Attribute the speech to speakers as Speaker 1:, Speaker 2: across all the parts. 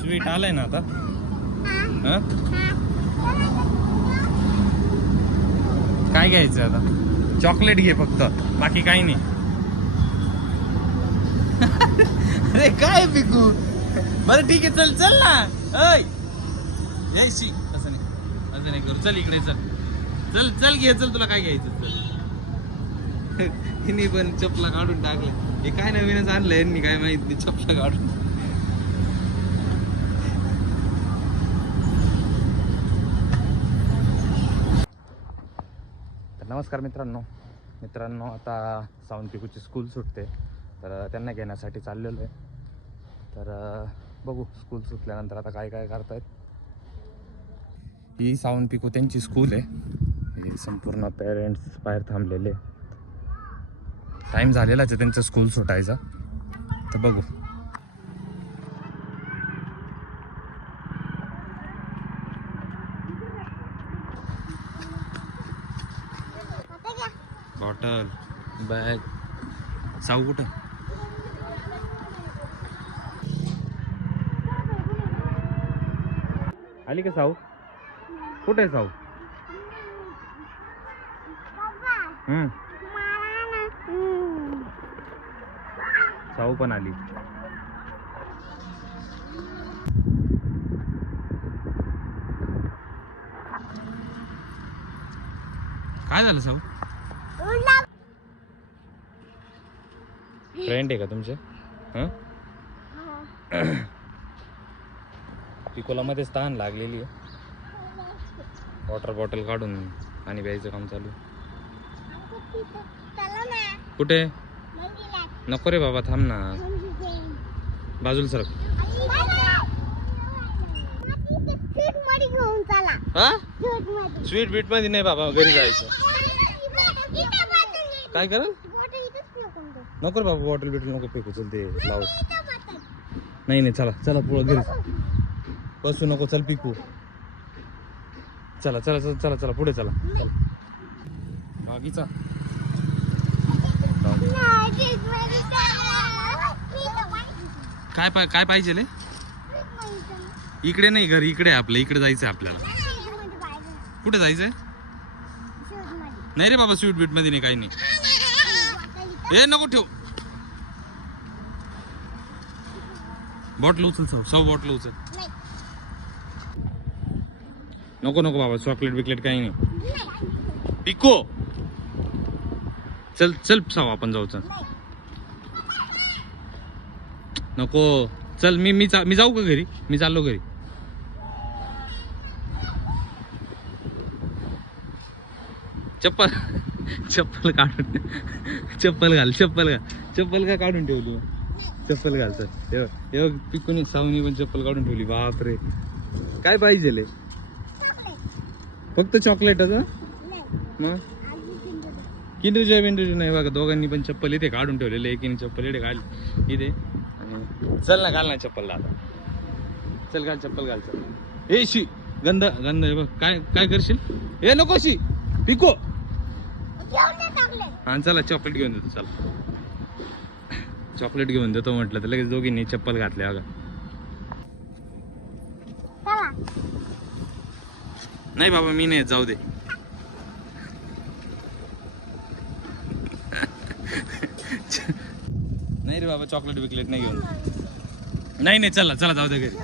Speaker 1: Sweet आलंय ना आता. हा? काय घ्यायचं आता? चॉकलेट घे फक्त. बाकी काही नाही. अरे काय पिकू? बरं ठीक आहे चल चल ना. ऐ! यायची असं नाही. असं नाही करू. चल इकडे चल. चल चल घे चल तुला काय घ्यायचं चल. हिने पण चपला काढून टाकले. हे काय नवीनच आणलंय यांनी काय माहीत नाही चपला काढून. नमस्कार मित्रांनो. मित्रांनो आता सावंत पिकूची स्कूल सुटते. तर त्यांना घेण्यासाठी चाललेलो आहे. तर बघू स्कूल सुटल्यानंतर आता काय काय करतायत. ही सावन पिकू त्यांची स्कूल आहे. हे संपूर्ण पेरेंट्स बाहेर थांबलेले टाईम झालेलाच आहे त्यांचं स्कूल सुटायचा. तर बघू. बॉटल बॅग साऊ कुठं? आली का साऊ? कुठे आहे साऊ? साऊ पण आली. काय झालं साऊ? फ्रेंड आहे का तुमचे? हं? पिकोला मध्येच तहान लागलेली आहे. वॉटर बॉटल काढून पाणी प्यायचं काम चालू. कुठे? नको रे बाबा थांब ना. बाजूला सरक. हा?
Speaker 2: मध्ये
Speaker 1: स्वीट बीटमध्ये नाही बाबा घरी जायचं. काय कर? नको रे बाबा बॉटल बिटल नको फेकू चल ते लाव नाही नाही चला चला पुढं घरी. बसू नको चल पिकू. चला चला चला चला चला पुढे चला. चला बागीचा काय पाय. काय पाहिजे ले इकडे नाही घर इकडे आहे आपलं इकडे जायचं आपल्याला. कुठे जायचंय? नाही रे बाबा स्वीट बीटमध्ये नाही काही नाही. ए नको ठेव. बॉटल उचल सौ सौ बॉटल उचल. नको नको बाबा चॉकलेट बिकलेट काही नाही. पिको. चल चल साव आपण जाऊ चल. नको. चल मी मी चा- मी जाऊ का घरी? मी चाललो घरी. चप्पल चप्पल काढून. चप्पल घाल चप्पल घाल. चप्पल का काढून ठेवली? चप्पल घाल चल. हे हे पिकून सावनी पण चप्पल काढून ठेवली. बापरे. काय पाहिजे ले? फक्त चॉकलेटच हं? मग? किंडर जय बिंडर नाही बघा दोघांनी पण चप्पल इथे काढून ठेवलेले एकीने चप्पल इथे घाल इथे. चल ना घाल ना चप्पल आता. चल घाल चप्पल घाल चल. ए शी गंध गंध हे बघ काय काय करशील? ए नको शी. पिको. हा चला चॉकलेट घेऊन देतो चला. चॉकलेट घेऊन देतो म्हटलं तर लगेच दोघींनी चप्पल घातले अगं नाही बाबा मी नाही जाऊ दे. नाही रे बाबा चॉकलेट बिकलेट नाही घेऊन. नाही नाही चला चला जाऊ दे घरी.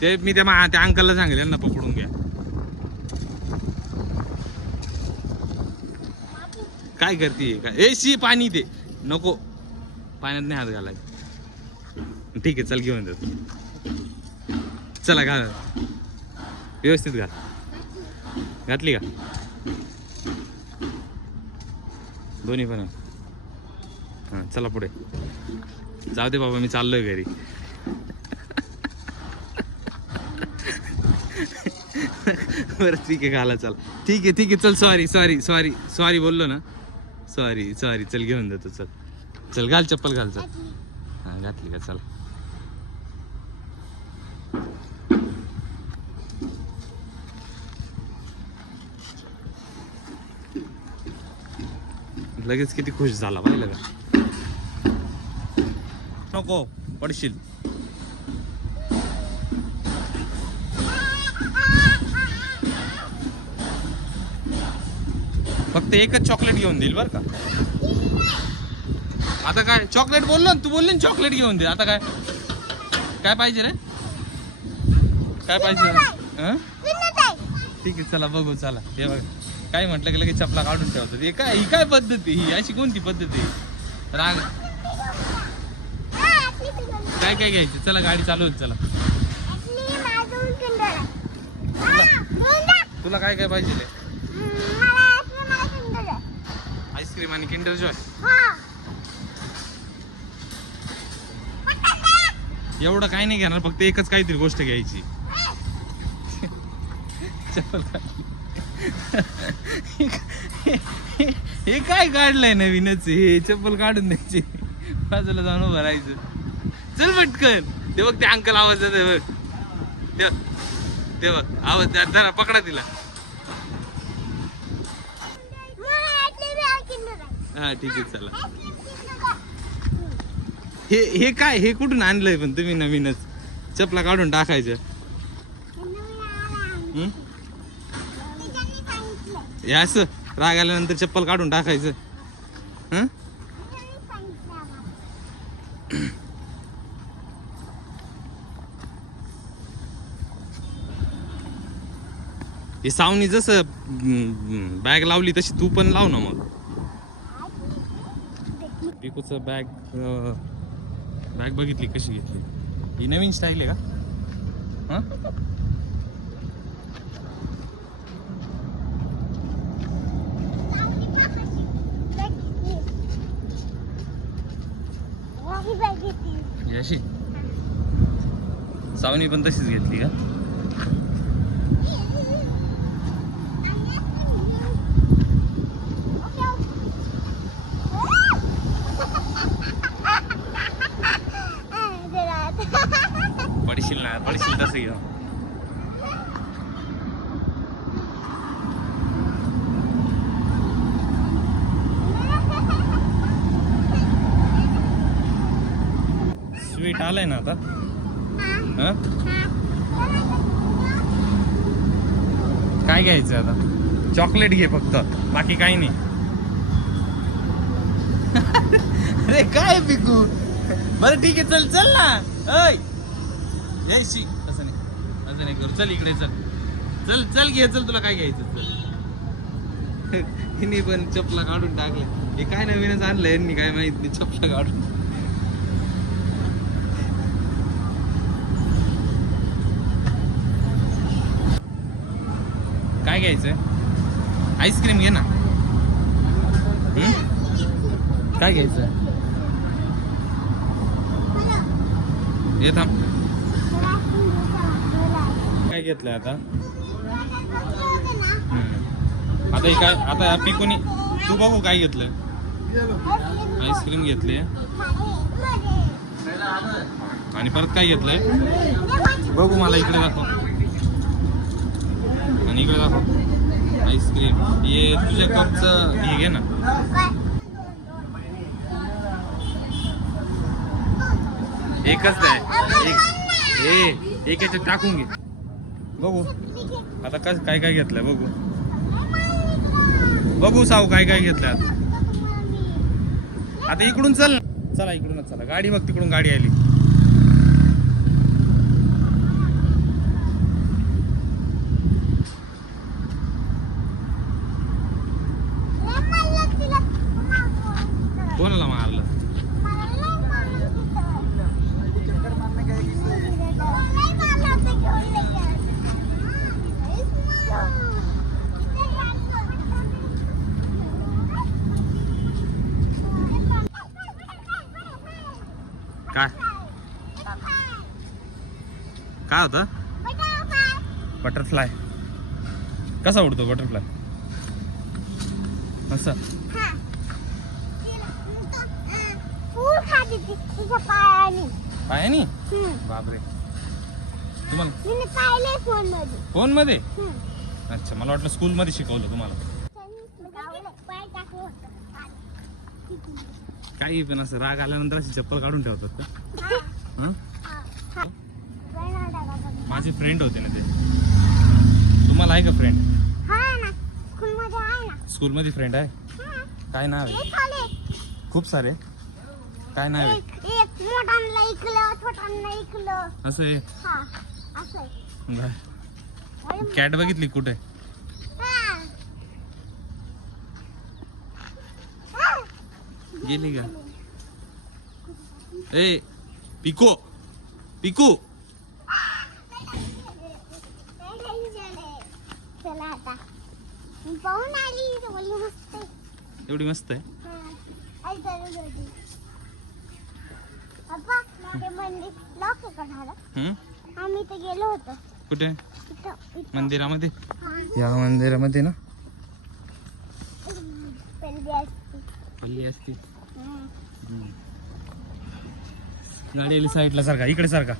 Speaker 1: ते मी त्या अंकलला सांगेल ना काय करते काय? ए शी पाणी दे. नको. पाण्यात नाही हात घालायचं. ठीक आहे चल घेऊन देतो चला घाल. व्यवस्थित घाल. घातली का? दोन्ही पण. हां चला पुढे. जाऊ दे बाबा मी चाललोय घरी. बरं ठीक आहे घाला चल. ठीक आहे ठीक आहे. चल सॉरी सॉरी सॉरी सॉरी बोललो ना. सॉरी सॉरी चल घेऊन देतो चल. चल घाल चप्पल घाल चल. हां घातली का? चल. लगेच किती खुश झाला पाहिलं का? नको पडशील. फक्त एकच चॉकलेट घेऊन देईल बरं का? आता काय चॉकलेट बोललो ना तू बोलली ना चॉकलेट घेऊन दे. आता काय? काय पाहिजे रे? काय पाहिजे? हं? ठीक आहे चला बघू चला. हे बघ. काय म्हटलं की लगेच चपला काढून ठेवतात? हे काय ही काय पद्धत ही? अशी कोणती पद्धत राग. काय काय घ्यायचं? चला गाडी चालू होती चला. तुला काय काय पाहिजे रे आईस्क्रीम आणि किंडर जॉय एवढं काय नाही घेणार फक्त एकच काहीतरी गोष्ट घ्यायची. हे काय काढलंय नवीनच? हे चप्पल काढून द्यायची. बाजूला जाऊन उभं राहायचं. चल पटकन. ते बघ ते अंकल आवाज देते बघ. ते बघ. आवाज पकडा तिला. हा ठीक आहे चला. हे हे काय हे कुठून आणलंय पण तुम्ही नवीनच? चपला काढून टाकायचं हं? हे असं राग आल्यानंतर चप्पल काढून टाकायचं. हं? हे सावनी जसं बॅग लावली तशी तू पण लाव ना मग. पिकूचं बॅग बॅग बघितली कशी घेतली? ही नवीन स्टाईल आहे का? अशी? सावनी पण तशीच घेतली का पडशील ना पडशील तसं घेऊ स्वीट आलंय ना आता? काय घ्यायचं आता? चॉकलेट घे फक्त. बाकी काही नाही. अरे काय पिकू? बरं ठीक आहे चल चल ना. ऐ! यायची असं नाही. असं नाही करू. चल इकडे चल. चल चल घे चल तुला काय घ्यायचं चल. हिने पण चपला काढून टाकले. हे काय नवीनच आणलं यांनी काय माहीत नाही चपला काढून. घ्यायचं. आईस्क्रीम घे ना. काय घ्यायचं? ये थांब. काय घेतलंय आता? आता हे काय आता या तू बघू काय घेतलंय. आईस्क्रीम घेतली. आणि परत काय घेतलंय? बघू मला इकडे दाखव. आणि इकडे दाखव. आईस्क्रीम. ये तुझ्या कपचं हे घे ना. एकच आहे एक. हे एक याच्यात टाकून घे. बघू. आता कस काय काय घेतलंय बघू. बघू साऊ काय काय घेतलंय आता. आता इकडून चल चला इकडूनच चला. गाडी बघ तिकडून गाडी आली. काय होतं? बटरफ्लाय कसा उडतो बटरफ्लाय असं.
Speaker 2: पायाने.
Speaker 1: बापरे. तुम्हाला? फोनमध्ये फोनमध्ये
Speaker 2: हम्म.
Speaker 1: अच्छा मला वाटलं स्कूल मध्ये शिकवलं तुम्हाला. काही पण असं राग आल्यानंतर अशी चप्पल काढून ठेवतात का
Speaker 2: हा,
Speaker 1: हं?
Speaker 2: हा, हा. पाय नाही टाकायचं.
Speaker 1: माझे फ्रेंड होते ना ते. तुम्हाला आहे का फ्रेंड
Speaker 2: हा
Speaker 1: स्कूलमध्ये फ्रेंड आहे. काय नाव आहे. खूप सारे. काय नाव आहे? असं आहे?
Speaker 2: हा
Speaker 1: कॅट बघितली कुठे. गेली का? ए पिको. पिकू.
Speaker 2: आता मी पाहून आली ओली मस्त आहे.
Speaker 1: एवढी मस्त आहे?
Speaker 2: हा. आई चालू होती. पप्पा माझे मंदिर लॉक आहे का झालं?
Speaker 1: हम्म?
Speaker 2: आम्ही तर गेलो होतो.
Speaker 1: कुठे?
Speaker 2: इथं इथं.
Speaker 1: मंदिरामध्ये?
Speaker 2: हा.
Speaker 1: या मंदिरामध्ये ना?
Speaker 2: पहिली असते.
Speaker 1: पल्ली असती.
Speaker 2: हा.
Speaker 1: गाडी आली साईडला. सारखा इकडे सारखा.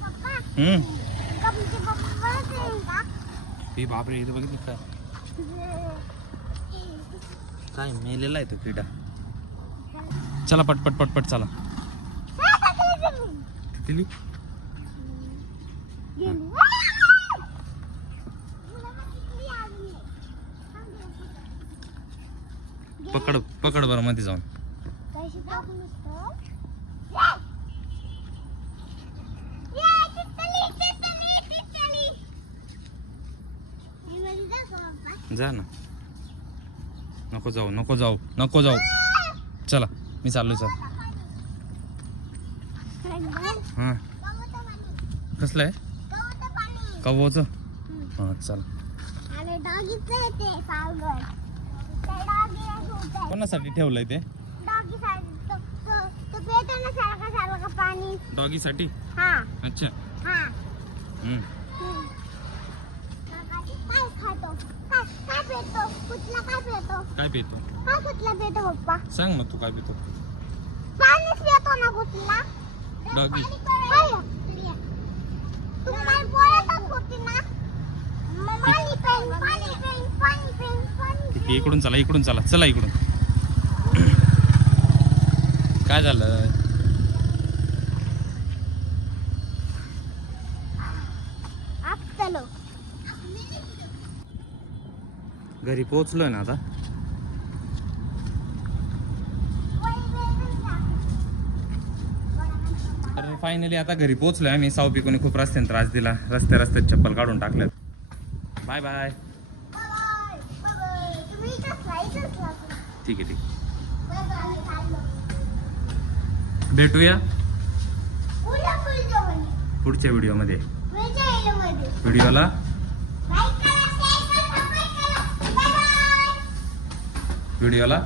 Speaker 2: पप्पा
Speaker 1: हम्म
Speaker 2: तुमचे पप्पा बरंच येईल का
Speaker 1: हे बापरे इथं बघितलं काय काय मेलेला आहे तो किडा चला पटपट पटपट चला. पकड पकड बरं मध्ये जाऊन. जा ना. नको जाऊ नको जाऊ नको जाऊ. चला मी चाललो चल. हां. कसलं आहे? कव्वाचं? हां चला. कोणासाठी ठेवलंय ते? डॉगीसाठी
Speaker 2: हा.
Speaker 1: अच्छा.
Speaker 2: हा.
Speaker 1: हम्म.
Speaker 2: काय खातो. काय काय पितो? कुठला काय पितो?
Speaker 1: काय पितो?
Speaker 2: हा कुठला पितो पप्पा?
Speaker 1: सांग ना तू काय पितो.
Speaker 2: पाणीच पितो ना कुठला?
Speaker 1: डॉगी.
Speaker 2: काय? तू काय बोलतच होती ना? मग पाणी पेन पाणी पेन पाणी पेन पाणी
Speaker 1: ठीक आहे, इकडून चला इकडून चला चला इकडून. काय झालं
Speaker 2: आप चलो
Speaker 1: घरी पोहोचलोय ना आता. फायनली आता घरी पोहोचलोय आम्ही. साऊ पिकोने खूप रस्त्याने त्रास दिला. रस्ते रस्त्यात चप्पल काढून टाकल्यात. बाय बाय ठीक आहे ठीक. भेटूया?
Speaker 2: पुढच्या
Speaker 1: व्हिडिओमध्ये व्हिडिओला వీడియోలో